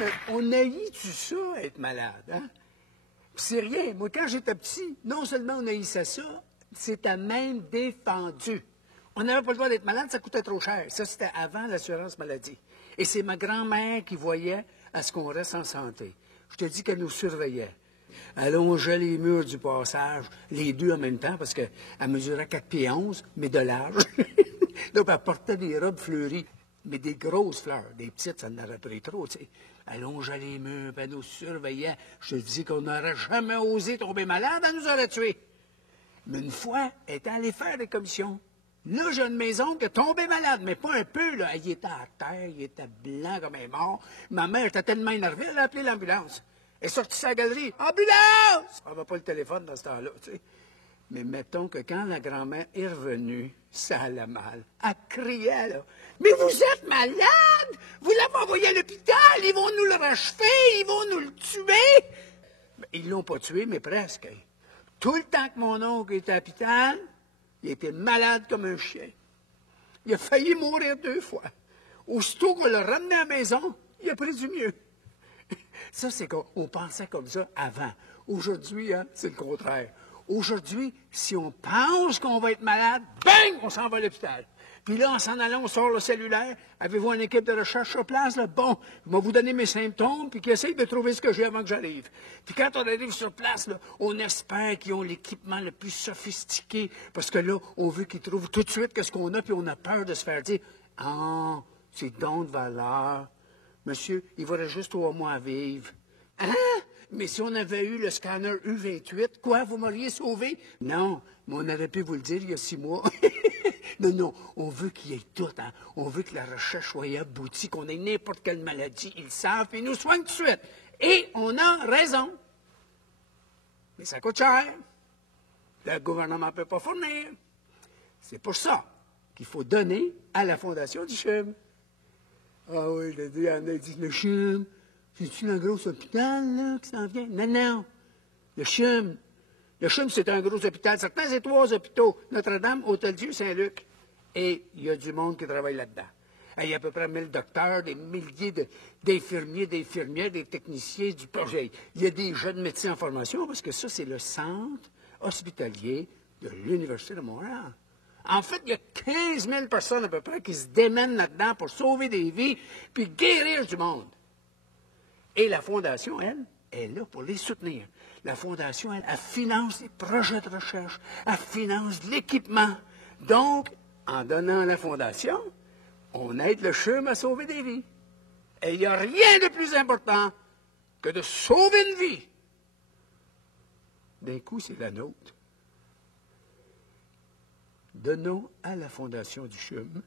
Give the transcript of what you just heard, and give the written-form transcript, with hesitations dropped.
mais on haït-tu ça, être malade, hein? Puis c'est rien. Moi, quand j'étais petit, non seulement on haïssait ça, c'était même défendu. On n'avait pas le droit d'être malade, ça coûtait trop cher. Ça, c'était avant l'assurance maladie. Et c'est ma grand-mère qui voyait à ce qu'on reste en santé. Je te dis qu'elle nous surveillait. Elle longeait les murs du passage, les deux en même temps, parce qu'elle mesurait 4 pieds 11, mais de large. Donc, elle portait des robes fleuries, mais des grosses fleurs. Des petites, ça en aurait pris trop, tu sais. Elle longeait les murs, puis elle nous surveillait. Je te dis qu'on n'aurait jamais osé tomber malade, elle nous aurait tués. Mais une fois, elle était allée faire des commissions. Là, j'ai une maison qui est tombée malade, mais pas un peu, là. Il était à terre, il était blanc comme un mort. Ma mère était tellement énervée, elle a appelé l'ambulance. Elle est sortie de sa galerie. Ambulance! On n'avait pas le téléphone dans ce temps-là, tu sais. Mais mettons que quand la grand-mère est revenue, ça allait mal. Elle criait, là. Mais vous êtes malade! Vous l'avez envoyé à l'hôpital! Ils vont nous le rachever! Ils vont nous le tuer! Ben, ils l'ont pas tué, mais presque. Tout le temps que mon oncle était à l'hôpital, il était malade comme un chien. Il a failli mourir 2 fois. Aussitôt qu'on l'a ramené à la maison, il a pris du mieux. Ça, c'est qu'on pensait comme ça avant. Aujourd'hui, hein, c'est le contraire. Aujourd'hui, si on pense qu'on va être malade, bang, on s'en va à l'hôpital. Puis là, en s'en allant, on sort le cellulaire. Avez-vous une équipe de recherche sur place? Là? Bon, je vais vous donner mes symptômes, puis qu'ils essayent de trouver ce que j'ai avant que j'arrive. Puis quand on arrive sur place, là, on espère qu'ils ont l'équipement le plus sophistiqué, parce que là, on veut qu'ils trouvent tout de suite ce qu'on a, puis on a peur de se faire dire « Ah, c'est don de valeur. Monsieur, il va rester juste 3 mois à vivre. » Hein? Mais si on avait eu le scanner U28, quoi, vous m'auriez sauvé? Non, mais on aurait pu vous le dire il y a 6 mois. Non, non, on veut qu'il y ait tout, hein. On veut que la recherche soit aboutie, qu'on ait n'importe quelle maladie, ils le savent, puis ils nous soignent tout de suite. Et on a raison. Mais ça coûte cher. Le gouvernement ne peut pas fournir. C'est pour ça qu'il faut donner à la Fondation du CHUM. Ah oui, je l'ai dit, on a dit le CHUM. C'est-tu un gros hôpital, là, qui s'en vient? Non, non. Le CHUM. Le CHUM, c'est un gros hôpital. Certains, c'est 3 hôpitaux. Notre-Dame, Hôtel-Dieu, Saint-Luc. Et il y a du monde qui travaille là-dedans. Il y a à peu près 1000 docteurs, des milliers d'infirmiers, d'infirmières, des techniciens, du projet. Il y a des jeunes médecins en formation, parce que ça, c'est le centre hospitalier de l'Université de Montréal. En fait, il y a 15 000 personnes à peu près qui se démènent là-dedans pour sauver des vies puis guérir du monde. Et la Fondation, elle, est là pour les soutenir. La Fondation, elle finance les projets de recherche, elle finance l'équipement. Donc, en donnant à la Fondation, on aide le CHUM à sauver des vies. Et il n'y a rien de plus important que de sauver une vie. D'un coup, c'est la nôtre. Donnons à la Fondation du CHUM